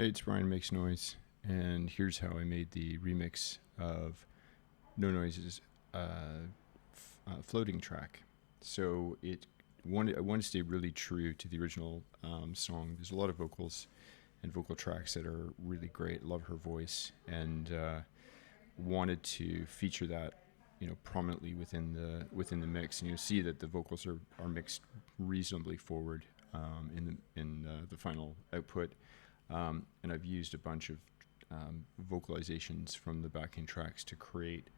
Hey, it's Brian Makes Noise, and here's how I made the remix of No Noise's floating track. So I want to stay really true to the original song. There's a lot of vocals and vocal tracks that are really great. Love her voice, and wanted to feature that, prominently within the mix. And you'll see that the vocals are mixed reasonably forward in the final output. And I've used a bunch of vocalizations from the backing tracks to create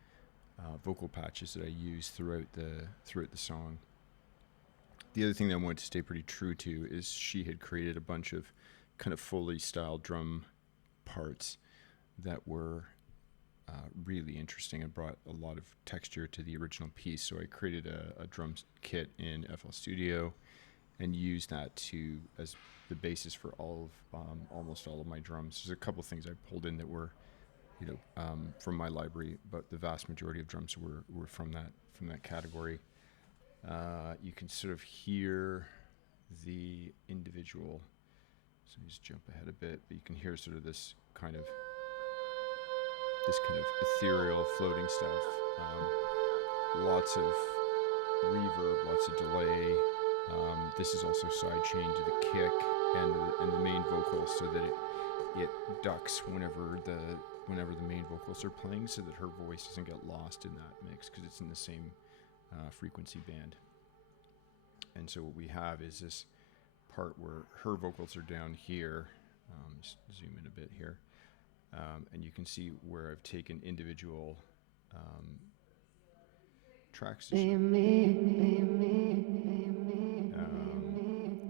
vocal patches that I use throughout the song. The other thing that I wanted to stay pretty true to is she had created a bunch of kind of foley style drum parts that were really interesting and brought a lot of texture to the original piece. So I created a drum kit in FL Studio and used that as the basis for almost all of my drums. There's a couple things I pulled in that were, from my library, but the vast majority of drums were from that category. You can sort of hear the individual. So let me just jump ahead a bit, but you can hear sort of this kind of ethereal floating stuff. Lots of reverb, lots of delay. This is also sidechained to the kick and the main vocals, so that it ducks whenever the main vocals are playing, so that her voice doesn't get lost in that mix because it's in the same frequency band. And so what we have is this part where her vocals are down here. Just zoom in a bit here, and you can see where I've taken individual tracks.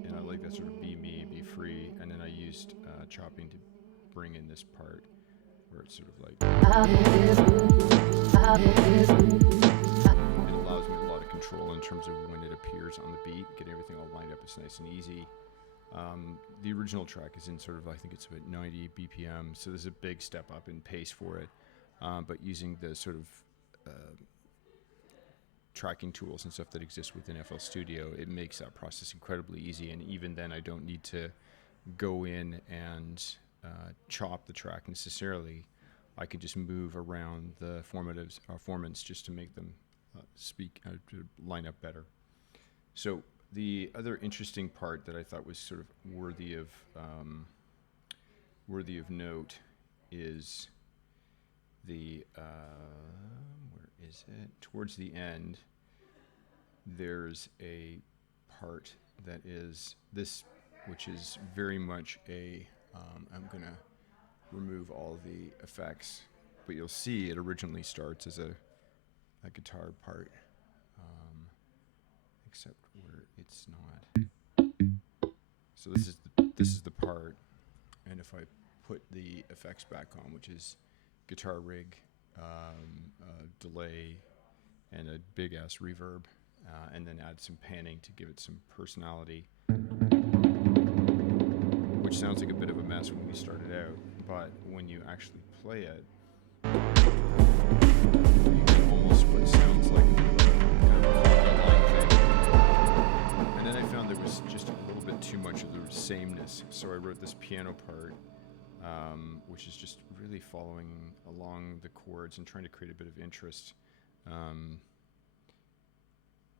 And I like that sort of be me, be free. And then I used chopping to bring in this part where it's sort of like, it allows me a lot of control in terms of when it appears on the beat, get everything all lined up. It's nice and easy. The original track is in sort of, I think it's about 90 BPM, so there's a big step up in pace for it. But using the sort of tracking tools and stuff that exist within FL Studio, it makes that process incredibly easy. And even then, I don't need to go in and chop the track necessarily. I can just move around the formants just to make them to line up better. So the other interesting part that I thought was sort of worthy of note is the where is it? Towards the end, there's a part that is this, which is very much I'm gonna remove all the effects, but you'll see it originally starts as a guitar part, except where it's not. So this is the part, and if I put the effects back on, which is guitar rig, delay, and a big ass reverb, and then add some panning to give it some personality, which sounds like a bit of a mess when we started out, but when you actually play it, you get almost what sounds like kind of a line thing. And then I found there was just a little bit too much of the sameness, so I wrote this piano part, which is just really following along the chords and trying to create a bit of interest.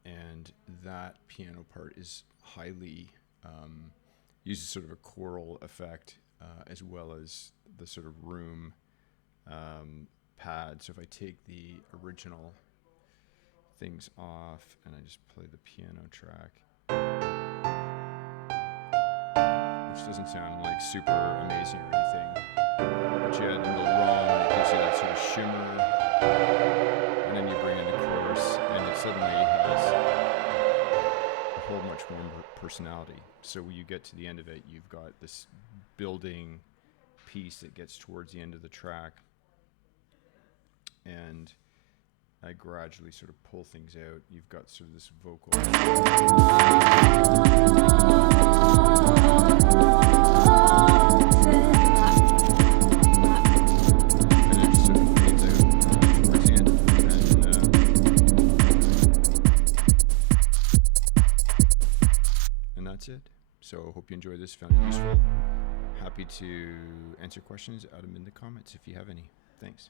And that piano part is highly uses sort of a choral effect, as well as the sort of room pad. So if I take the original things off and I just play the piano track, which doesn't sound like super amazing or anything, but you add in the rum and it gives you that sort of shimmer, and then you bring in the chorus and it suddenly has a whole much more personality. So when you get to the end of it, you've got this building piece that gets towards the end of the track, and I gradually sort of pull things out. You've got sort of this vocal. And it just sort of fades out towards the end. And that's it. So I hope you enjoyed this, found it useful. Happy happy to answer questions, add them in the comments if you have any. Thanks.